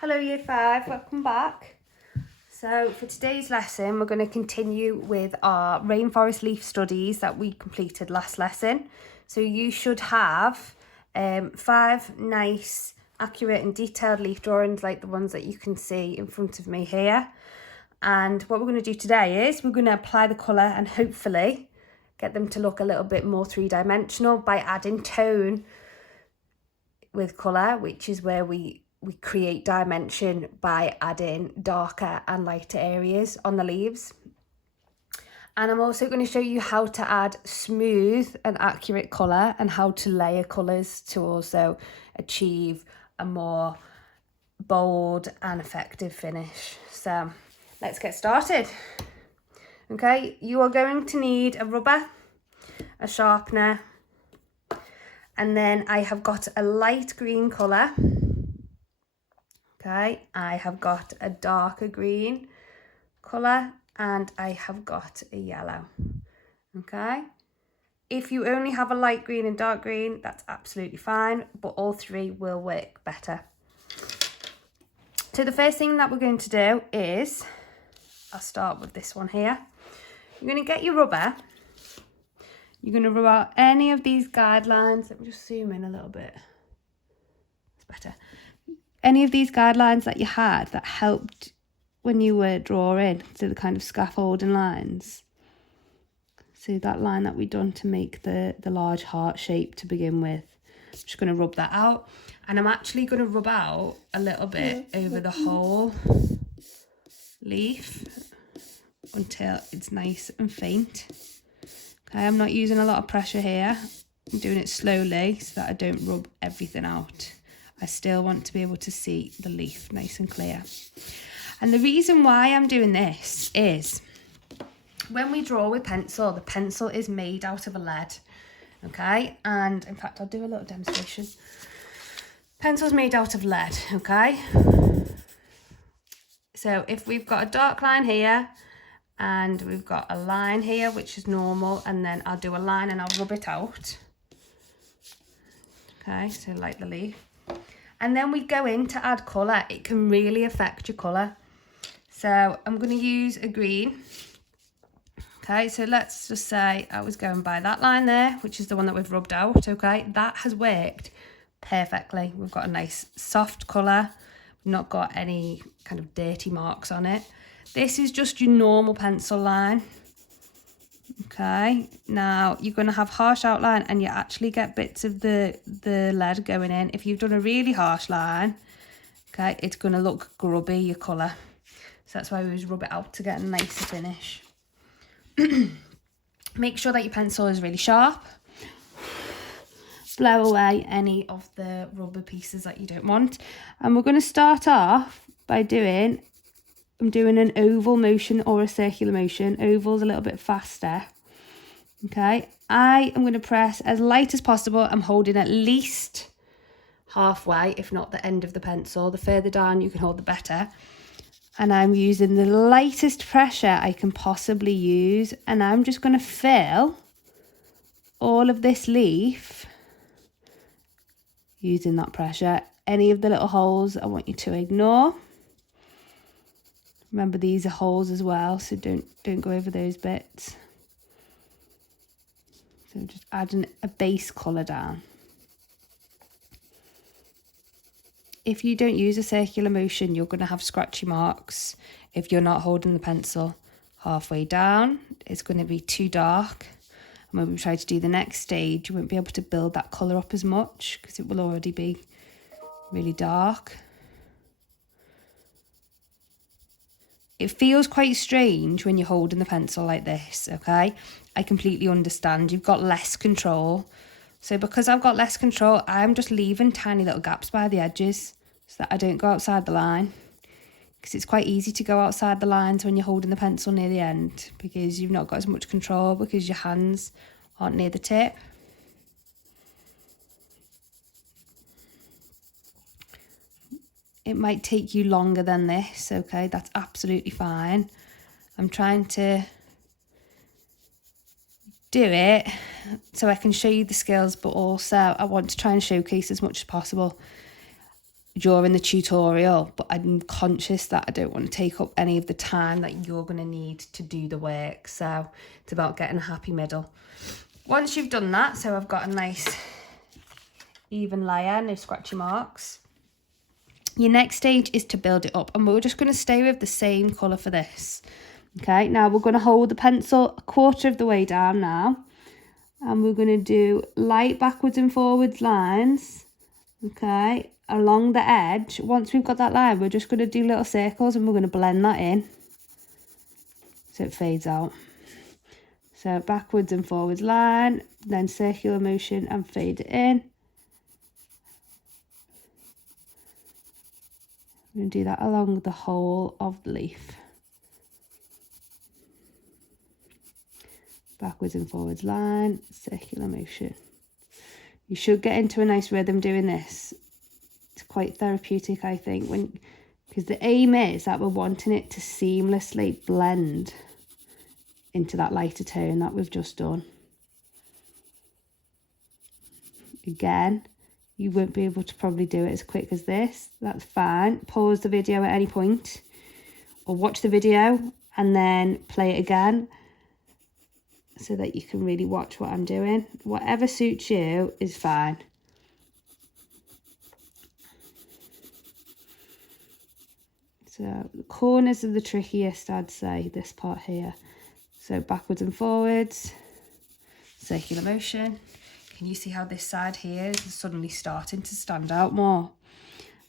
Hello Year 5, welcome back. So for today's lesson, we're going to continue with our rainforest leaf studies that we completed last lesson. So you should have 5 nice, accurate and detailed leaf drawings like the ones that you can see in front of me here. And what we're going to do today is we're going to apply the colour and hopefully get them to look a little bit more three-dimensional by adding tone with colour, which is where we create dimension by adding darker and lighter areas on the leaves. And I'm also going to show you how to add smooth and accurate colour and how to layer colours to also achieve a more bold and effective finish. So let's get started. Okay, you are going to need a rubber, a sharpener, and then I have got a light green colour. Okay, I have got a darker green colour and I have got a yellow. Okay, if you only have a light green and dark green, that's absolutely fine, but all three will work better. So the first thing that we're going to do is, I'll start with this one here. You're going to get your rubber. You're going to rub out any of these guidelines. Let me just zoom in a little bit. It's better. Any of these guidelines that you had that helped when you were drawing, so the kind of scaffolding lines. So that line that we done to make the large heart shape to begin with. I'm just going to rub that out. And I'm actually going to rub out a little bit over the whole leaf until it's nice and faint. Okay, I'm not using a lot of pressure here. I'm doing it slowly so that I don't rub everything out. I still want to be able to see the leaf nice and clear. And the reason why I'm doing this is when we draw with pencil, the pencil is made out of a lead. Okay, and in fact, I'll do a little demonstration. Pencil's made out of lead, okay? So if we've got a dark line here, and we've got a line here, which is normal, and then I'll do a line and I'll rub it out. Okay, so like the leaf. And then we go in to add colour. It can really affect your colour. So I'm going to use a green. Okay, so let's just say I was going by that line there, which is the one that we've rubbed out, okay? That has worked perfectly. We've got a nice soft colour. We've not got any kind of dirty marks on it. This is just your normal pencil line. Okay, now you're going to have harsh outline and you actually get bits of the lead going in. If you've done a really harsh line, okay, it's going to look grubby, your colour. So that's why we always rub it out to get a nicer finish. Make sure that your pencil is really sharp. Blow away any of the rubber pieces that you don't want. And we're going to start off by I'm doing an oval motion or a circular motion. Oval's a little bit faster. Okay, I am going to press as light as possible. I'm holding at least halfway, if not the end of the pencil. The further down you can hold, the better. And I'm using the lightest pressure I can possibly use. And I'm just going to fill all of this leaf using that pressure. Any of the little holes I want you to ignore. Remember, these are holes as well, so don't go over those bits. So just adding a base colour down. If you don't use a circular motion, you're going to have scratchy marks if you're not holding the pencil halfway down. It's going to be too dark. And when we try to do the next stage, you won't be able to build that colour up as much because it will already be really dark. It feels quite strange when you're holding the pencil like this, okay? I completely understand. You've got less control. So because I've got less control, I'm just leaving tiny little gaps by the edges so that I don't go outside the line. Because it's quite easy to go outside the lines when you're holding the pencil near the end because you've not got as much control because your hands aren't near the tip. It might take you longer than this, okay? That's absolutely fine. I'm trying to do it so I can show you the skills, but also I want to try and showcase as much as possible. during the tutorial, but I'm conscious that I don't want to take up any of the time that you're going to need to do the work. So it's about getting a happy middle. Once you've done that, so I've got a nice even layer, no scratchy marks. Your next stage is to build it up, and we're just going to stay with the same colour for this. Okay, now we're going to hold the pencil a quarter of the way down now, and we're going to do light backwards and forwards lines, okay, along the edge. Once we've got that line, we're just going to do little circles and we're going to blend that in so it fades out. So backwards and forwards line, then circular motion and fade it in. I'm going to do that along the whole of the leaf. Backwards and forwards line, circular motion. You should get into a nice rhythm doing this. It's quite therapeutic, I think, because the aim is that we're wanting it to seamlessly blend into that lighter tone that we've just done. Again, you won't be able to probably do it as quick as this. That's fine. Pause the video at any point or watch the video and then play it again so that you can really watch what I'm doing. Whatever suits you is fine. So the corners are the trickiest, I'd say, this part here. So backwards and forwards, circular motion. Can you see how this side here is suddenly starting to stand out more?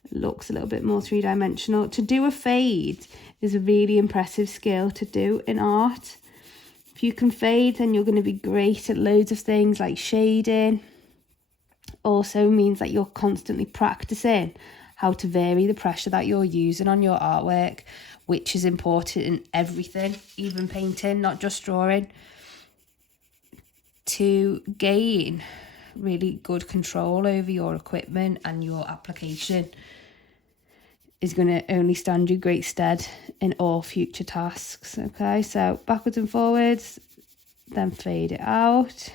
It looks a little bit more three-dimensional. To do a fade is a really impressive skill to do in art. If you can fade, then you're going to be great at loads of things like shading. Also means that you're constantly practicing how to vary the pressure that you're using on your artwork, which is important in everything, even painting, not just drawing. To gain really good control over your equipment and your application is going to only stand you great stead in all future tasks. Okay, so backwards and forwards, then fade it out.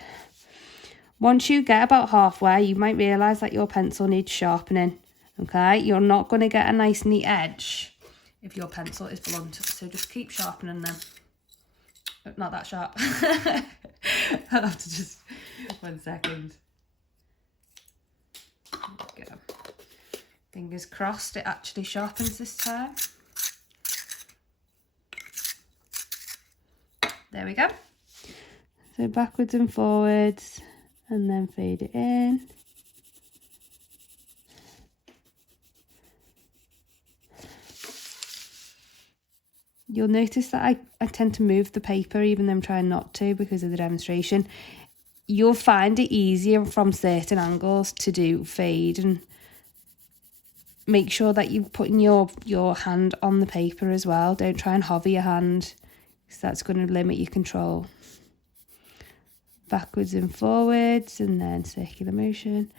Once you get about halfway, you might realise that your pencil needs sharpening. Okay, you're not going to get a nice neat edge if your pencil is blunt, so just keep sharpening them. Not that sharp. I'll have to just 1 second. There we go. Fingers crossed it actually sharpens this time. There we go. So backwards and forwards and then fade it in. You'll notice that I tend to move the paper even though I'm trying not to because of the demonstration. You'll find it easier from certain angles to do fade, and make sure that you're putting your hand on the paper as well. Don't try and hover your hand because that's going to limit your control. Backwards and forwards and then circular motion.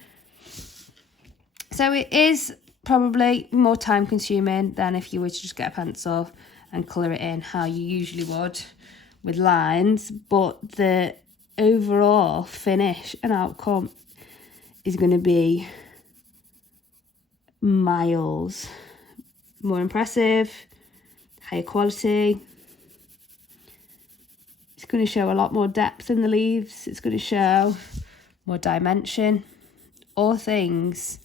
So it is probably more time consuming than if you were to just get a pencil and colour it in how you usually would with lines, but the overall finish and outcome is going to be miles more impressive, higher quality. It's going to show a lot more depth in the leaves. It's going to show more dimension, all things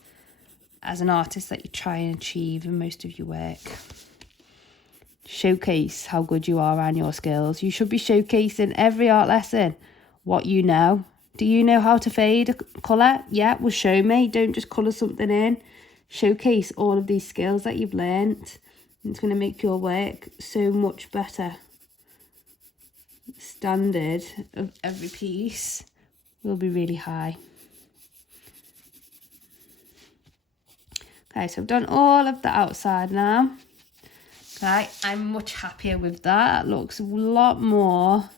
as an artist that you try and achieve in most of your work. Showcase how good you are and your skills. You should be showcasing every art lesson what you know. Do you know how to fade a colour? Yeah, well, show me. Don't just colour something in. Showcase all of these skills that you've learnt. It's going to make your work so much better. Standard of every piece will be really high. Okay, so I've done all of the outside now. Okay, I'm much happier with that. It looks a lot more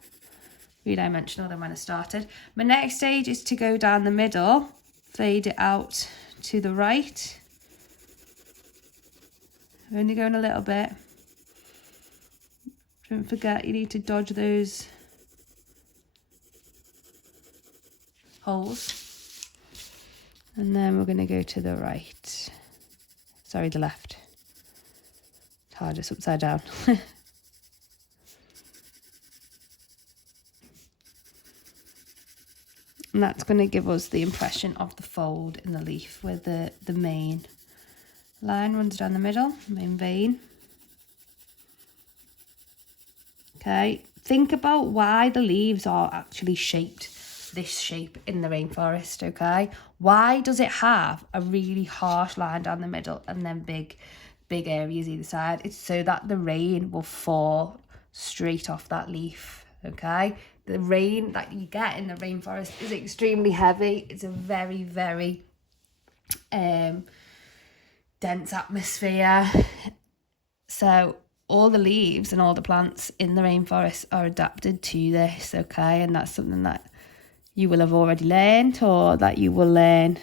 three-dimensional than when I started. My next stage is to go down the middle, fade it out to the right. I'm only going a little bit. Don't forget you need to dodge those holes. And then we're going to go to the right. Sorry, the left. It's hard, it's upside down. And that's going to give us the impression of the fold in the leaf where the main line runs down the middle, main vein. Okay, think about why the leaves are actually shaped this shape in the rainforest, okay? Why does it have a really harsh line down the middle and then big areas either side? It's so that the rain will fall straight off that leaf, okay? The rain that you get in the rainforest is extremely heavy. It's a very, very dense atmosphere. So all the leaves and all the plants in the rainforest are adapted to this, okay? And that's something that you will have already learned, or that you will learn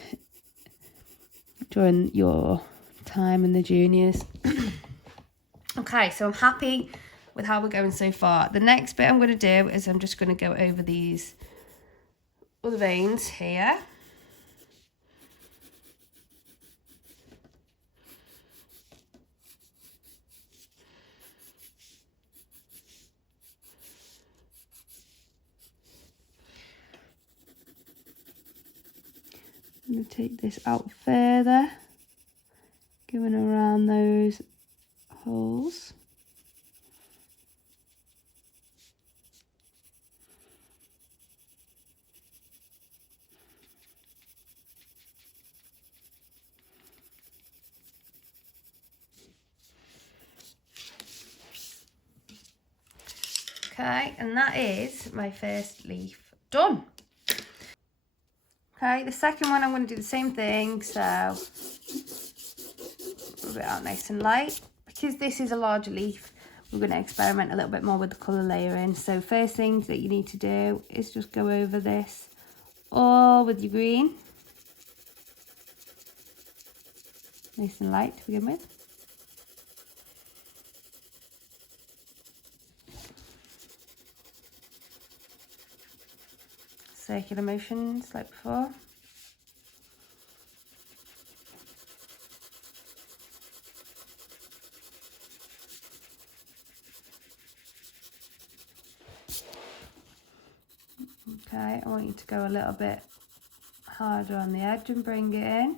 during your time in the juniors. Okay, so I'm happy with how we're going so far. The next bit I'm going to do is I'm just going to go over these other veins here. I'm going to take this out further, going around those holes. Okay, and that is my first leaf done. Okay, the second one I'm going to do the same thing, so rub it out nice and light. Because this is a larger leaf, we're going to experiment a little bit more with the colour layering. So first thing that you need to do is just go over this all with your green. Nice and light to begin with. Circular motions like before. Okay, I want you to go a little bit harder on the edge and bring it in.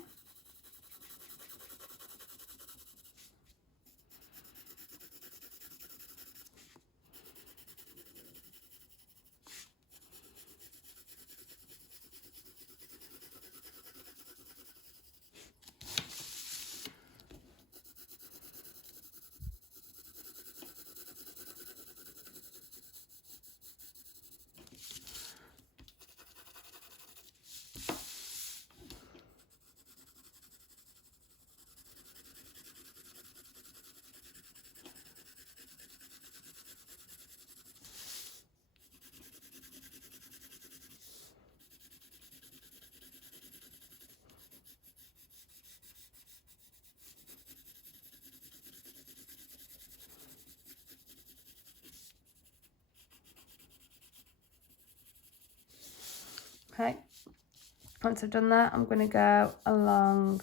Okay, once I've done that, I'm going to go along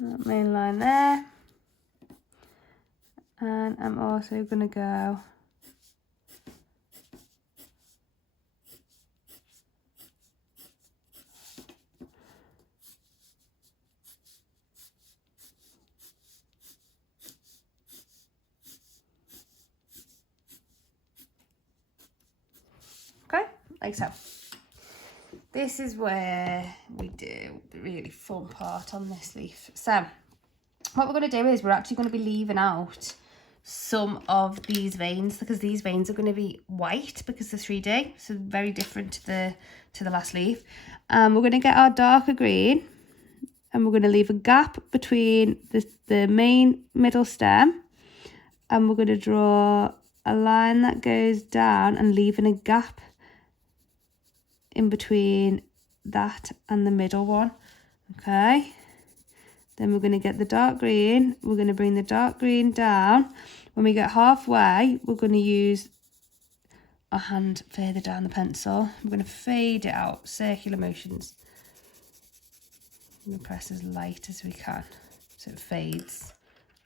that main line there, and I'm also going to go okay, like so. This is where we do the really fun part on this leaf. So what we're going to do is we're actually going to be leaving out some of these veins, because these veins are going to be white because they're 3D, so very different to the last leaf. We're going to get our darker green, and we're going to leave a gap between the main middle stem, and we're going to draw a line that goes down and leaving a gap in between that and the middle one. Okay, then we're going to get the dark green, we're going to bring the dark green down. When we get halfway, we're going to use our hand further down the pencil. We're going to fade it out, circular motions. I'm going to press as light as we can so it fades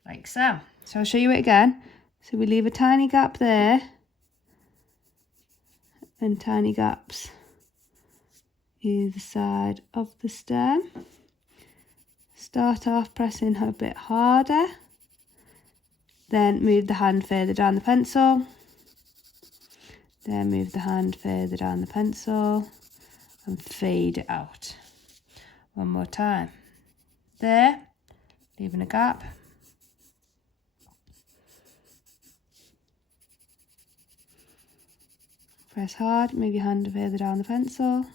like so. So I'll show you it again. So we leave a tiny gap there and tiny gaps either side of the stem. Start off pressing a bit harder, then move the hand further down the pencil, then move the hand further down the pencil and fade it out. One more time. There, leaving a gap. Press hard, move your hand further down the pencil.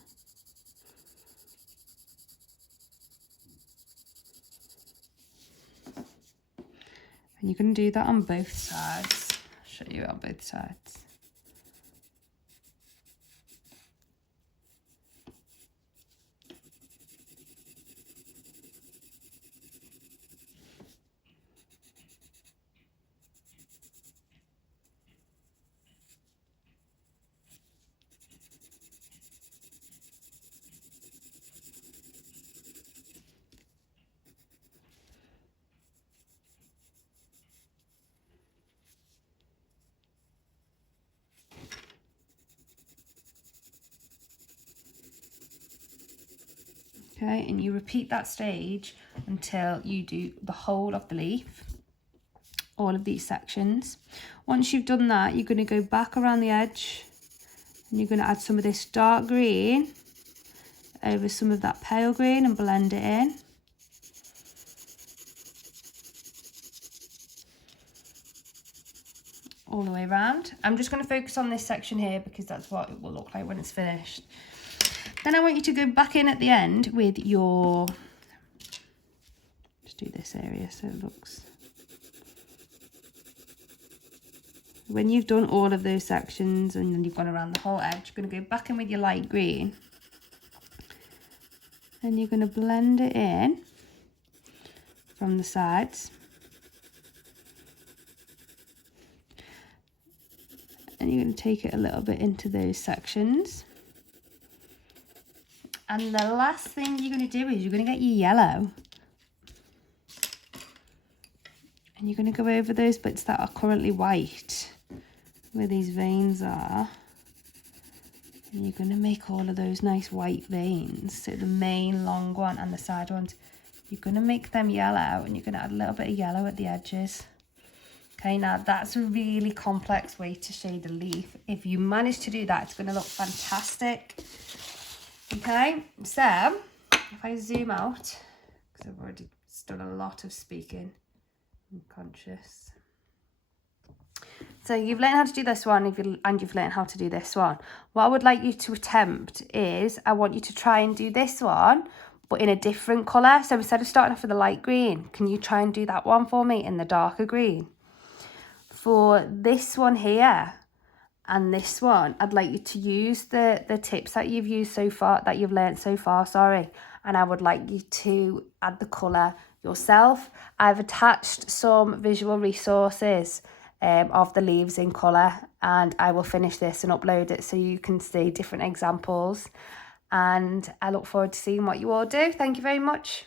And you can do that on both sides. I'll show you on both sides. Okay, and you repeat that stage until you do the whole of the leaf, all of these sections. Once you've done that, you're going to go back around the edge and you're going to add some of this dark green over some of that pale green and blend it in. All the way around. I'm just going to focus on this section here because that's what it will look like when it's finished. Then I want you to go back in at the end with your, just do this area so it looks, when you've done all of those sections and then you've gone around the whole edge, you're going to go back in with your light green and you're going to blend it in from the sides. And you're going to take it a little bit into those sections. And the last thing you're going to do is you're going to get your yellow. And you're going to go over those bits that are currently white, where these veins are. And you're going to make all of those nice white veins. So the main long one and the side ones, you're going to make them yellow and you're going to add a little bit of yellow at the edges. Okay, now that's a really complex way to shade a leaf. If you manage to do that, it's going to look fantastic. Okay, so if I zoom out, because I've already done a lot of speaking, I'm conscious. So you've learned how to do this one and you've learned how to do this one. What I would like you to attempt is, I want you to try and do this one, but in a different colour. So instead of starting off with the light green, can you try and do that one for me in the darker green? For this one here and this one, I'd like you to use the tips that you've used so far, that you've learnt so far, and I would like you to add the colour yourself. I've attached some visual resources of the leaves in colour, and I will finish this and upload it so you can see different examples, and I look forward to seeing what you all do. Thank you very much.